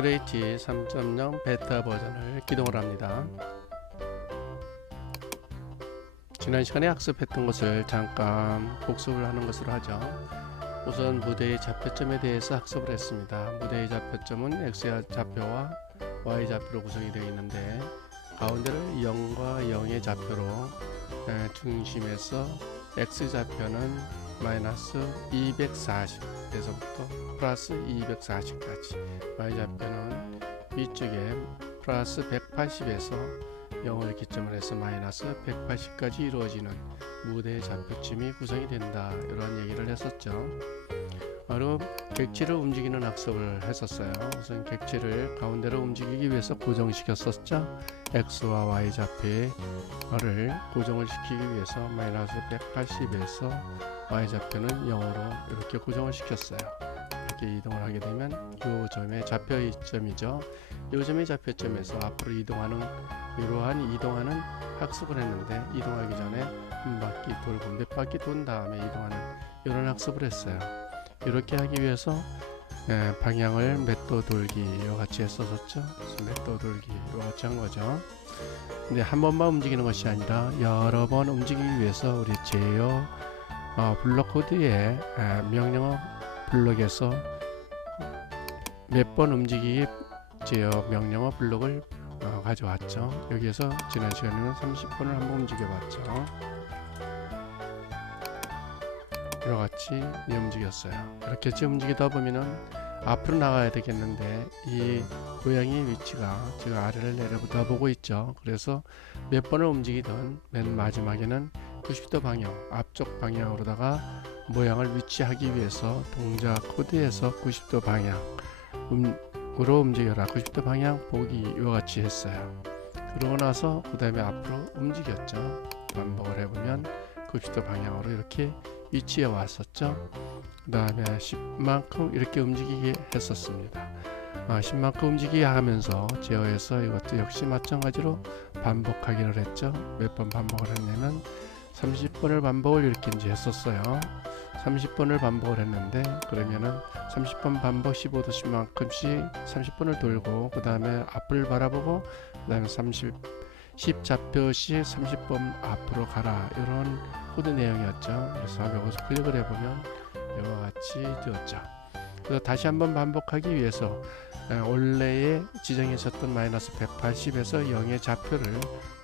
스크래치 3.0 베타 버전을 기동을 합니다. 지난 시간에 학습했던 것을 잠깐 복습을 하는 것으로 하죠. 우선 무대의 좌표점에 대해서 학습을 했습니다. 무대의 좌표점은 X 좌표와 Y 좌표로 구성이 되어 있는데 가운데를 0과 0의 좌표로 중심에서 X 좌표는 마이너스 240에서부터 플러스 240까지, Y 좌표는 위쪽에 플러스 180에서 0을 기점으로 해서 마이너스 180까지 이루어지는 무대의 좌표점이 구성이 된다, 이런 얘기를 했었죠. 바로 객체를 움직이는 학습을 했었어요. 우선 객체를 가운데로 움직이기 위해서 고정시켰었죠. X와 Y 좌표를 고정을 시키기 위해서 마이너스 180에서 Y 좌표는 0으로 이렇게 고정을 시켰어요. 이렇게 이동을 하게 되면 이 점의 좌표점이죠. 이 점의 좌표점에서 앞으로 이동하는, 이러한 이동하는 학습을 했는데, 이동하기 전에 한 바퀴 돌고 몇 바퀴 돈 다음에 이동하는 이런 학습을 했어요. 이렇게 하기 위해서 방향을 몇 도 돌기 이와 같이 했었죠. 그래서 몇 도 돌기 이와 같이 한 거죠. 근데 한 번만 움직이는 것이 아니라 여러 번 움직이기 위해서 우리 제어 블록 코드의 명령어 블록에서 몇 번 움직이기 제어 명령어 블록을 가져왔죠. 여기에서 지난 시간에는 30번을 한번 움직여 봤죠. 이와 같이 움직였어요. 이렇게 움직이다 보면은 앞으로 나가야 되겠는데 이 고양이 위치가 지금 아래를 내려다 보고 있죠. 그래서 몇 번을 움직이든 맨 마지막에는 90도 방향, 앞쪽 방향으로다가 모양을 위치하기 위해서 동작 코드에서 90도 방향으로 움직여라, 90도 방향 보기 이와 같이 했어요. 그러고 나서 그 다음에 앞으로 움직였죠. 반복을 해보면 90도 방향으로 이렇게 위치해 왔었죠. 그 다음에 10만큼 이렇게 움직이게 했었습니다. 10만큼 움직이게 하면서 제어해서 이것도 역시 마찬가지로 반복하기를 했죠. 몇 번 반복을 했냐면 30번을 반복을 이렇게 이제 했었어요. 30번을 반복을 했는데, 그러면은 30번 반복 15도 10만큼씩 30번을 돌고, 그 다음에 앞을 바라보고, 그 다음에 10 좌표씩 30번 앞으로 가라, 이런 코드 내용이었죠. 그래서 여기서 클릭을 해보면 이와 같이 되었죠. 그래서 다시 한번 반복하기 위해서 원래의 지정했었던 마이너스 180에서 0의 좌표를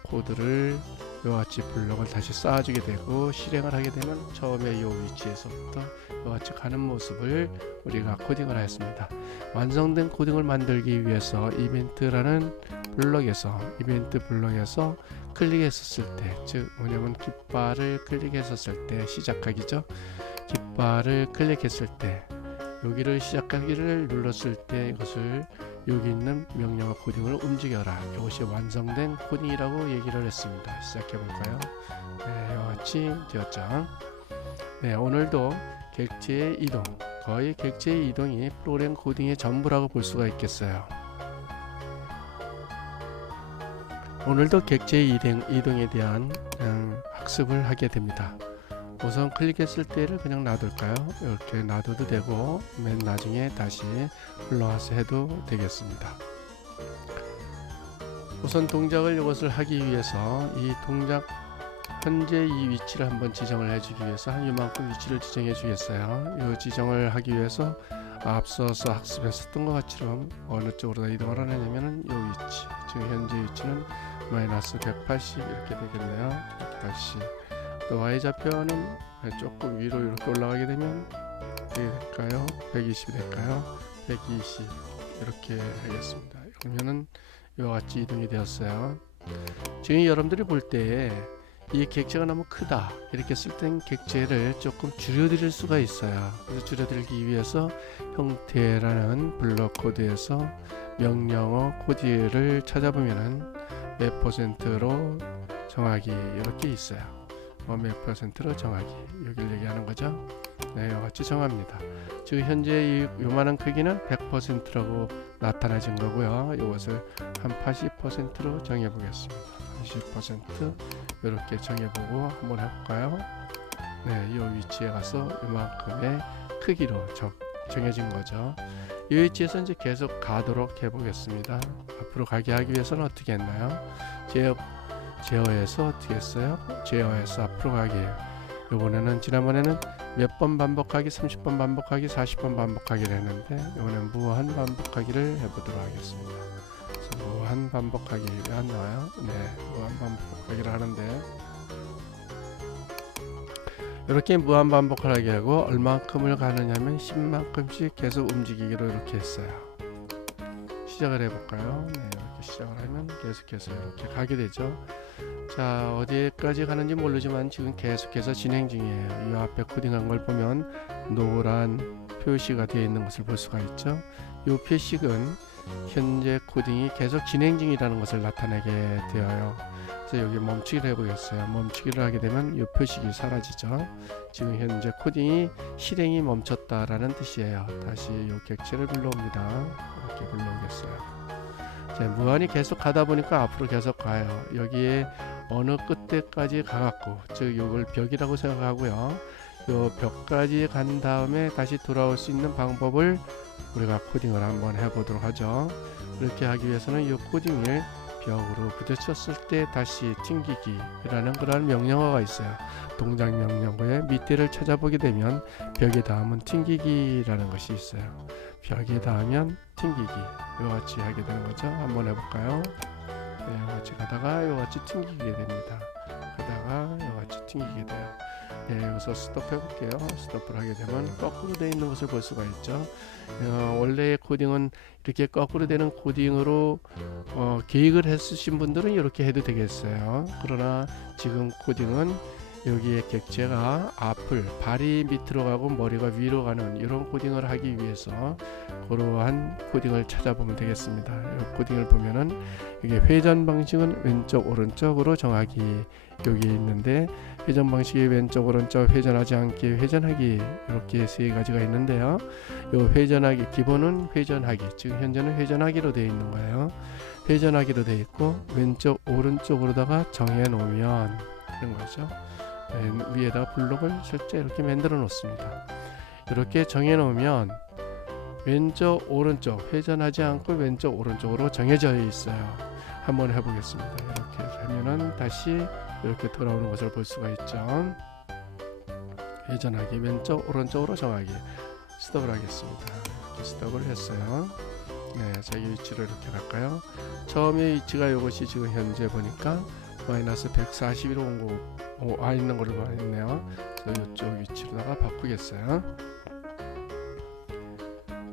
코드를 이와 같이 블록을 다시 쌓아주게 되고, 실행을 하게 되면 처음에 이 위치에서부터 이와 같이 가는 모습을 우리가 코딩을 하였습니다. 완성된 코딩을 만들기 위해서 이벤트라는 블록에서, 이벤트 블록에서 클릭했었을 때, 즉 뭐냐면 깃발을 클릭했었을 때, 시작하기죠. 깃발을 클릭했을 때, 여기를 시작하기를 눌렀을 때 이것을 여기 있는 명령어 코딩을 움직여라, 이것이 완성된 코딩이라고 얘기를 했습니다. 시작해 볼까요? 네, 이와 같이 되었죠. 네, 오늘도 객체의 이동, 거의 객체의 이동이 프로그램 코딩의 전부라고 볼 수가 있겠어요. 오늘도 객체의 이동에 대한 학습을 하게 됩니다. 우선 클릭했을 때를 그냥 놔둘까요? 이렇게 놔둬도 되고, 맨 나중에 다시 불러와서 해도 되겠습니다. 우선 동작을 이것을 하기 위해서 이 동작 현재 이 위치를 한번 지정을 해주기 위해서 한 이만큼 위치를 지정해 주겠어요. 이 지정을 하기 위해서 앞서서 학습했었던 것 같이럼 어느 쪽으로 이동을 하냐면은 이 위치, 지금 현재 위치는 마이너스 180 이렇게 되겠네요. 180. 또 Y 좌표는 조금 위로 이렇게 올라가게 되면 어떻게 될까요? 120이 될까요? 120 이렇게 하겠습니다. 그러면은 이와 같이 이동이 되었어요. 지금 여러분들이 볼 때 이 객체가 너무 크다 이렇게 쓸 땐 객체를 조금 줄여드릴 수가 있어요. 그래서 줄여드리기 위해서 형태라는 블록 코드에서 명령어 코드를 찾아보면은 몇 %로 정하기 이렇게 있어요. 몇 %로 정하기, 여기를 얘기하는 거죠. 네, 이와 같이 정합니다. 지금 현재 요만한 크기는 100%라고 나타나진 거고요. 이것을 한 80%로 정해 보겠습니다. 80% 이렇게 정해보고 한번 해볼까요? 네, 이 위치에 가서 이만큼의 크기로 정해진 거죠. 이 위치에서 이제 계속 가도록 해보겠습니다. 앞으로 가게 하기 위해서는 어떻게 했나요? 제어해서 어떻게 했어요? 제어해서 앞으로 가기. 이번에는 지난번에는 몇 번 반복하기, 30번 반복하기, 40번 반복하기를 했는데 이번엔 무한 반복하기를 해보도록 하겠습니다. 그래서 무한 반복하기 왜 안 나와요? 네, 무한 반복하기를 하는데 이렇게 무한 반복하게 하고 얼만큼을 가느냐면 10만큼씩 계속 움직이기로 이렇게 했어요. 시작을 해볼까요? 네, 이렇게 시작을 하면 계속해서 이렇게 가게 되죠. 자, 어디까지 가는지 모르지만 지금 계속해서 진행 중이에요. 이 앞에 코딩한 걸 보면 노란 표시가 되어 있는 것을 볼 수가 있죠. 이 표식은 현재 코딩이 계속 진행 중이라는 것을 나타내게 되어요. 그래서 여기 멈추기를 해보겠어요. 멈추기를 하게 되면 이 표식이 사라지죠. 지금 현재 코딩이 실행이 멈췄다라는 뜻이에요. 다시 이 객체를 불러옵니다. 이렇게 불러오겠어요. 자, 무한히 계속 가다 보니까 앞으로 계속 가요. 여기에 어느 끝에까지 가갖고, 즉 이걸 벽이라고 생각하고요. 이 벽까지 간 다음에 다시 돌아올 수 있는 방법을 우리가 코딩을 한번 해보도록 하죠. 그렇게 하기 위해서는 이 코딩을 벽으로 부딪혔을 때 다시 튕기기라는 그런 명령어가 있어요. 동작 명령어의 밑에를 찾아보게 되면 벽에 닿으면 튕기기라는 것이 있어요. 벽에 닿으면 튕기기, 이와 같이 하게 되는 거죠. 한번 해볼까요? 네, 이와 같이 가다가 이와 같이 튕기게 됩니다. 가다가 이와 같이 튕기게 돼요. 네, 여기서 스톱 해볼게요. 스톱을 하게 되면 거꾸로 되어 있는 것을 볼 수가 있죠. 원래의 코딩은 이렇게 거꾸로 되는 코딩으로 계획을 했으신 분들은 이렇게 해도 되겠어요. 그러나 지금 코딩은 여기에 객체가 앞을, 발이 밑으로 가고 머리가 위로 가는 이런 코딩을 하기 위해서 그러한 코딩을 찾아보면 되겠습니다. 이 코딩을 보면은 이게 회전 방식은 왼쪽 오른쪽으로 정하기, 여기 있는데 회전 방식이 왼쪽 오른쪽 회전하지 않게 회전하기, 이렇게 세 가지가 있는데요. 이 회전하기 기본은 회전하기, 지금 현재는 회전하기로 되어 있는 거예요. 회전하기로 되어 있고 왼쪽 오른쪽으로다가 정해 놓으면 그런 거죠. 위에다가 블록을 실제 이렇게 만들어 놓습니다. 이렇게 정해 놓으면 왼쪽 오른쪽 회전하지 않고 왼쪽 오른쪽으로 정해져 있어요. 한번 해보겠습니다. 이렇게 하면은 다시 이렇게 돌아오는 것을 볼 수가 있죠. 회전하기 왼쪽 오른쪽으로 정하기. 스톱을 하겠습니다. 이렇게 스톱을 했어요. 네, 자기 위치로 이렇게 갈까요? 처음에 위치가 이것이 지금 현재 보니까 마이너스 141로 와 있는 거를 봐있네요. 그래서 이쪽 위치로다가 바꾸겠어요.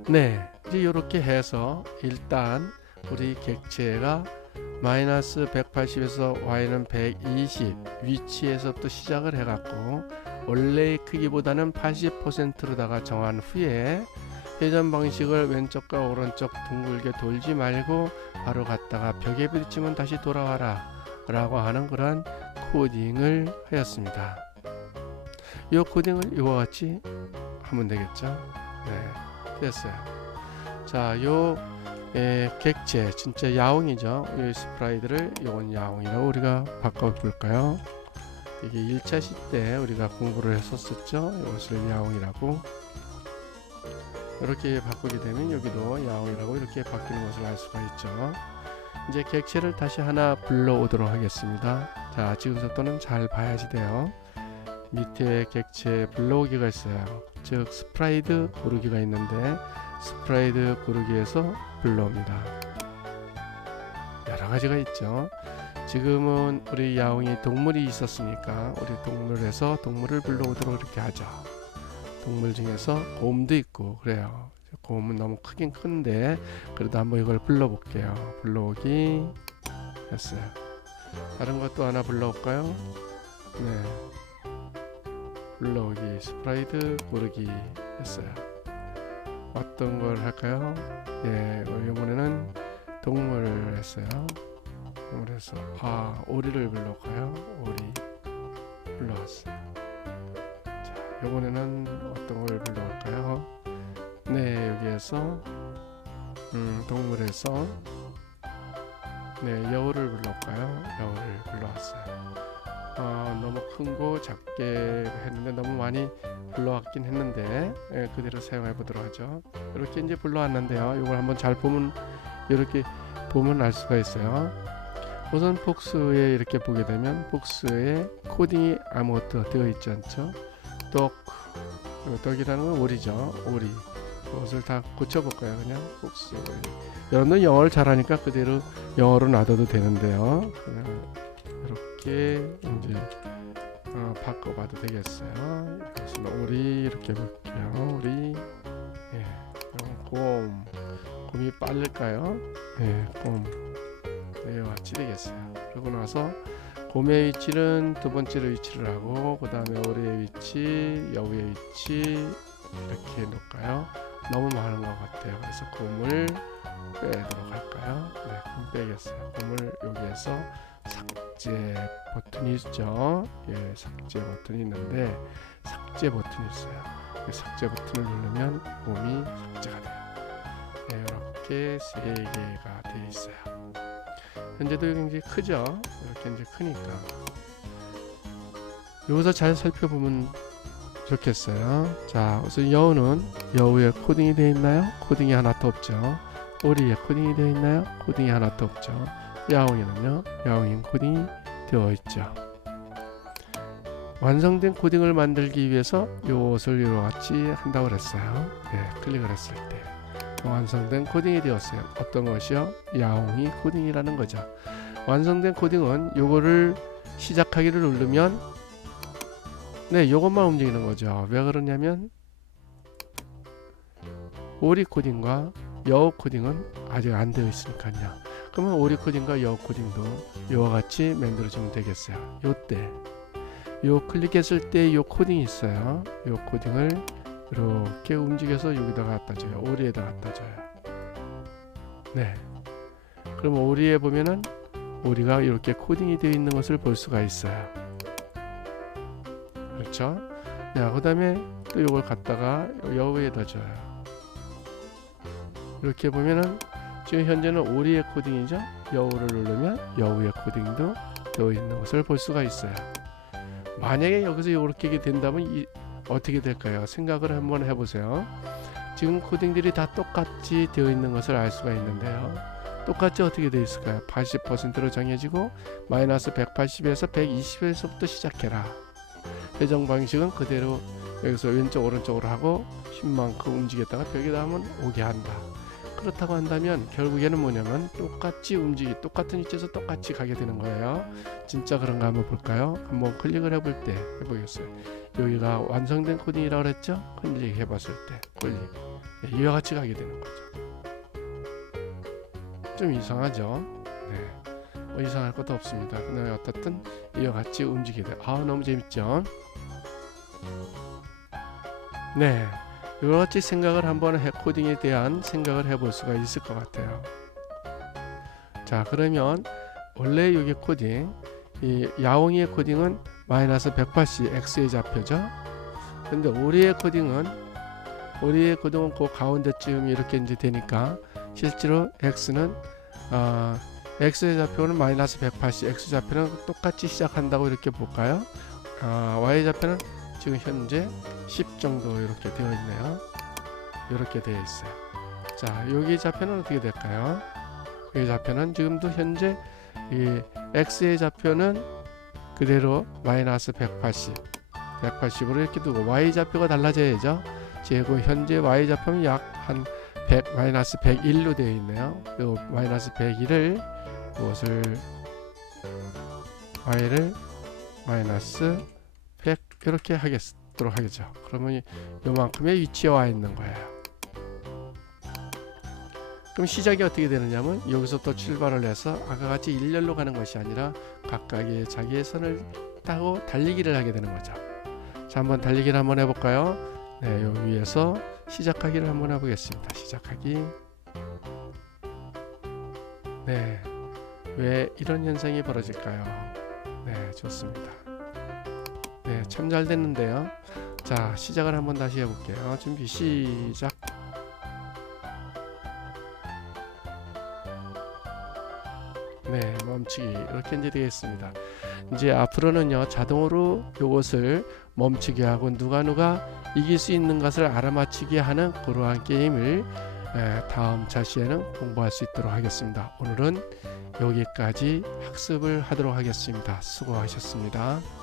네, 이제 이렇게 해서 일단 우리 객체가 마이너스 180에서 y는 120 위치에서 또 시작을 해갖고 원래의 크기보다는 80%로다가 정한 후에 회전 방식을 왼쪽과 오른쪽 둥글게 돌지 말고 바로 갔다가 벽에 부딪히면 다시 돌아와라 라고 하는 그런 코딩을 하였습니다. 이 코딩을 이와 같이 하면 되겠죠. 네, 됐어요. 자, 요 객체 진짜 야옹이죠. 이 스프라이드를 이건 야옹이라고 우리가 바꿔볼까요? 이게 1차 시 때 우리가 공부를 했었죠. 이것을 야옹이라고 이렇게 바꾸게 되면 여기도 야옹이라고 이렇게 바뀌는 것을 알 수가 있죠. 이제 객체를 다시 하나 불러오도록 하겠습니다. 자, 지금부터는 잘 봐야지 돼요. 밑에 객체 불러오기가 있어요. 즉 스프라이드 고르기가 있는데 스프라이드 고르기에서 불러옵니다. 여러 가지가 있죠. 지금은 우리 야옹이 동물이 있었으니까 우리 동물에서 동물을 불러오도록 이렇게 하죠. 동물 중에서 곰도 있고 그래요. 곰은 너무 크긴 큰데 그래도 한번 이걸 불러볼게요. 불러오기 했어요. 다른 것도 하나 불러올까요? 네, 불러오기 스프라이드 고르기 했어요. 어떤 걸 할까요? 예, 이번에는 동물을 했어요. 동물에서 오리를 불러올까요? 오리 불러왔어요. 자, 이번에는 어떤 걸 불러올까요? 네, 여기에서 동물에서 네, 여우를 불러올까요? 여우를 불러왔어요. 너무 큰 거 작게 했는데 너무 많이 불러왔긴 했는데 그대로 사용해 보도록 하죠. 이렇게 이제 불러왔는데요. 이걸 한번 잘 보면 이렇게 보면 알 수가 있어요. 우선 복스에 이렇게 보게 되면 복스에 코딩이 아무것도 되어 있지 않죠. 떡이라는 건 오리죠. 오리. 그것을 다 고쳐볼까요? 그냥 복스 오리. 여러분들 영어를 잘하니까 그대로 영어로 놔둬도 되는데요. 그냥 이렇게 이제 바꿔봐도 되겠어요. 이것은 오리 이렇게 볼게요. 오리. 곰이 빠를까요? 곰. 이와 같이 되겠어요. 그러고 나서 곰의 위치는 두 번째로 위치를 하고 그 다음에 오리의 위치, 여우의 위치 이렇게 놓을까요? 너무 많은 것 같아요. 그래서 곰을 빼도록 할까요? 네, 곰 빼겠어요. 곰을 여기에서 삭제 버튼이 있죠. 삭제 버튼이 있는데 삭제 버튼이 있어요. 삭제 버튼을 누르면 곰이 삭제가 돼요. 이렇게 세 개가 되어 있어요. 현재도 굉장히 크죠. 이렇게 이제 크니까 여기서 잘 살펴보면 좋겠어요. 자, 우선 여우는 여우에 코딩이 되어 있나요? 코딩이 하나도 없죠. 오리에 코딩이 되어 있나요? 코딩이 하나도 없죠. 야옹이는요? 야옹인 코딩이 되어 있죠. 완성된 코딩을 만들기 위해서 이것을 이와 같이 한다고 그랬어요. 클릭을 했을 때 완성된 코딩이 되었어요. 어떤 것이요? 야옹이 코딩이라는 거죠. 완성된 코딩은 요거를 시작하기를 누르면 요것만 움직이는 거죠. 왜 그러냐면 오리 코딩과 여우 코딩은 아직 안 되어 있으니까요. 그러면 오리 코딩과 여우 코딩도 이와 같이 만들어주면 되겠어요. 요때 요 클릭했을 때 요 코딩이 있어요. 요 코딩을 이렇게 움직여서 여기다 갖다 줘요. 오리에다 갖다 줘요. 그럼 오리에 보면은 오리가 이렇게 코딩이 되어 있는 것을 볼 수가 있어요. 그렇죠? 그 다음에 또 이걸 갖다가 여우에다 줘요. 이렇게 보면은 지금 현재는 오리의 코딩이죠. 여우를 누르면 여우의 코딩도 되어 있는 것을 볼 수가 있어요. 만약에 여기서 이렇게 된다면 어떻게 될까요? 생각을 한번 해보세요. 지금 코딩들이 다 똑같이 되어 있는 것을 알 수가 있는데요. 똑같이 어떻게 되어 있을까요? 80%로 정해지고 마이너스 180에서 120에서부터 시작해라. 배정 방식은 그대로 여기서 왼쪽 오른쪽으로 하고 10만큼 움직였다가 벽에다 하면 오게 한다. 그렇다고 한다면 결국에는 뭐냐면 똑같은 위치에서 똑같이 가게 되는 거예요. 진짜 그런가 한번 볼까요? 한번 클릭을 해볼 때 해보겠어요. 여기가 완성된 코딩이라고 그랬죠? 클릭해 봤을 때 클릭. 이와 같이 가게 되는 거죠. 좀 이상하죠? 이상할 것도 없습니다. 근데 어떻든 이와 같이 움직이게 돼요. 너무 재밌죠? 여러 가지 생각을 한번 코딩에 대한 생각을 해볼 수가 있을 것 같아요. 자, 그러면 원래 여기 코딩, 이 야옹이의 코딩은 마이너스 180 x의 좌표죠. 근데 오리의 코딩은 그 가운데쯤 이렇게 이제 되니까 실제로 x는 x의 좌표는 마이너스 180, x 좌표는 똑같이 시작한다고 이렇게 볼까요? y 좌표는 지금 현재 10 정도 이렇게 되어 있네요. 이렇게 되어 있어요. 자, 여기 좌표는 어떻게 될까요? 이 좌표는 지금도 현재 이 x의 좌표는 그대로 마이너스 180으로 이렇게 두고 y 좌표가 달라져야죠. 지금 현재 y 좌표는 약 한 100, 마이너스 101로 되어 있네요. 요 마이너스 101을 무엇을 y를 마이너스 100 이렇게 하도록 하겠죠. 그러면 요만큼의 위치에 와 있는 거예요. 그럼 시작이 어떻게 되느냐면 여기서부터 출발을 해서 아까 같이 일렬로 가는 것이 아니라 각각의 자기의 선을 타고 달리기를 하게 되는 거죠. 자, 한번 달리기를 한번 해볼까요? 여기 위에서 시작하기를 한번 해보겠습니다. 시작하기. 왜 이런 현상이 벌어질까요? 좋습니다. 참 잘 됐는데요. 자, 시작을 한번 다시 해볼게요. 준비 시작. 멈추기 이렇게 이제 되겠습니다. 이제 앞으로는요 자동으로 이것을 멈추게 하고 누가 이길 수 있는 것을 알아맞히게 하는 그러한 게임을 다음 차시에는 공부할 수 있도록 하겠습니다. 오늘은 여기까지 학습을 하도록 하겠습니다. 수고하셨습니다.